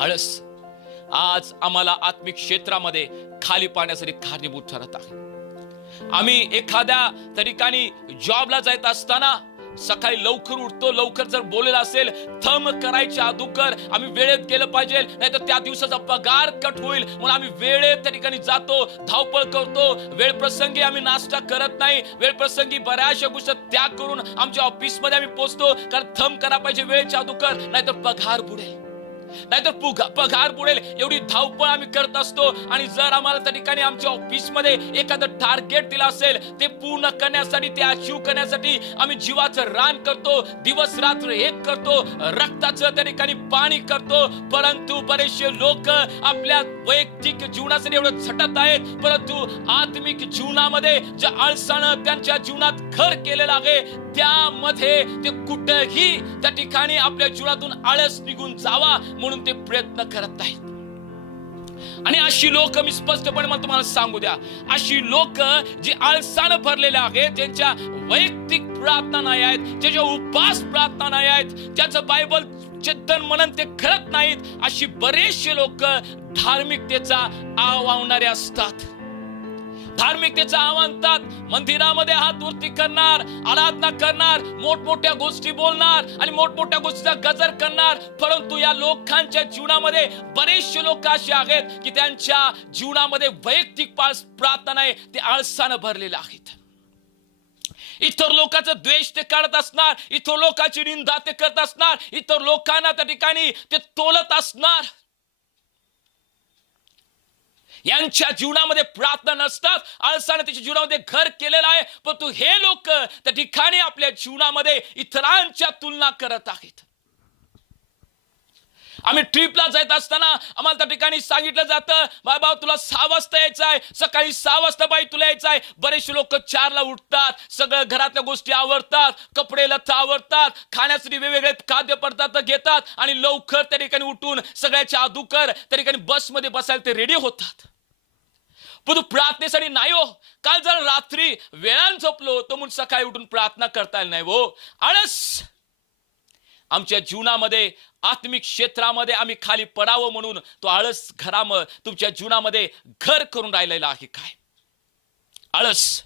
आळस आज आम्हाला आत्मिक क्षेत्रामध्ये खाली पाण्यासाठी कारणीभूत ठरत आहे. आम्ही एखाद्या ठिकाणी जॉबला जात असताना सकाळी लवकर उठतो, लवकर जर बोलेला असेल थम करायच्या अगोदर आम्ही वेळेत गेलं पाहिजे, नाहीतर त्या दिवसाचा पगार कट होईल म्हणून आम्ही वेळेत त्या ठिकाणी जातो, धावपळ करतो. वेळ प्रसंगी आम्ही नाश्ता करत नाही, वेळ प्रसंगी बऱ्याचशा गोष्टी त्याग करून आमच्या ऑफिसमध्ये आम्ही पोहोचतो, कारण थम करा पाहिजे वेळेच्या अगोदर, नाहीतर पगार बुडेल, नाहीतर पगार बुडेल. एवढी धावपळ आम्ही करत असतो. आणि जर आम्हाला त्या ठिकाणी आमच्या ऑफिसमध्ये एखादं टार्गेट दिलं असेल, ते पूर्ण करण्यासाठी, ते अचीव करण्यासाठी आम्ही जीवाचं रान करतो, दिवस रात्र एक करतो, रक्ताचं त्या ठिकाणी पाणी करतो. परंतु बरेचसे लोक आपल्या वैयक्तिक जीवनासाठी एवढं झटत आहेत, परंतु आत्मिक जीवनामध्ये जे आळसानं त्यांच्या जीवनात घर केलेलं आहे, त्यामध्ये ते कुठेही त्या ठिकाणी आपल्या जीवनातून आळस निघून जावा म्हणून ते प्रयत्न करत आहेत. आणि अशी लोक, मी स्पष्टपणे मला तुम्हाला सांगू द्या, अशी लोक जी आळसानं भरलेले आहेत, ज्यांच्या वैयक्तिक प्रार्थना नाही आहेत, ज्याच्या उपास प्रार्थना नाही आहेत, ज्याचं बायबल चिंतन मनन ते करत नाहीत, अशी बरेचसे लोक धार्मिकतेचा आवाहणारे असतात. धार्मिकतेचं आव्हानतात, मंदिरामध्ये हात वरती करणार, आराधना करणार, मोठमोठ्या गोष्टी बोलणार आणि मोठमोठ्या गोष्टीचा गजर करणार. परंतु या लोकांच्या जीवनामध्ये बरेचसे लोक असे आहेत की त्यांच्या जीवनामध्ये वैयक्तिक प्रार्थना नाही, ते आळसानं भरलेले आहेत. इतर लोकांचा द्वेष ते काढत असणार, इतर लोकांची निंदा ते करत असणार, इतर लोकांना त्या ठिकाणी ते तोलत असणार. यांच्या जीवनामध्ये प्रार्थना नसतात, आळसाने त्याच्या जीवनामध्ये घर केलेलं आहे, परंतु हे लोक त्या ठिकाणी आपल्या जीवनामध्ये इतरांच्या तुलना करत आहेत. आम्ही ट्रिपला जात असताना आम्हाला त्या ठिकाणी सांगितलं जातं, बाबा तुला 6 वाजता यायचं आहे, सकाळी 6 वाजता बाई तुला यायचं आहे. बरेचसे लोक 4ला उठतात, सगळं घरातल्या गोष्टी आवरतात, कपडे लत्ता आवरतात, खाण्यासाठी वेगवेगळे खाद्यपदार्थ घेतात आणि लवकर त्या ठिकाणी उठून सगळ्याच्या अगोदर त्या ठिकाणी बसमध्ये बसायला ते रेडी होतात. पण प्रार्थनेसाठी नाही हो. काल जर रात्री वेळानं झोपलो तर म्हणून सकाळी उठून प्रार्थना करता येईल नाही हो. आळस आमच्या जीवनामध्ये, आत्मिक क्षेत्रामध्ये आम्ही खाली पडावं म्हणून तो आळस तुमच्या जीवनामध्ये घर करून राहिलेला आहे. काय आळस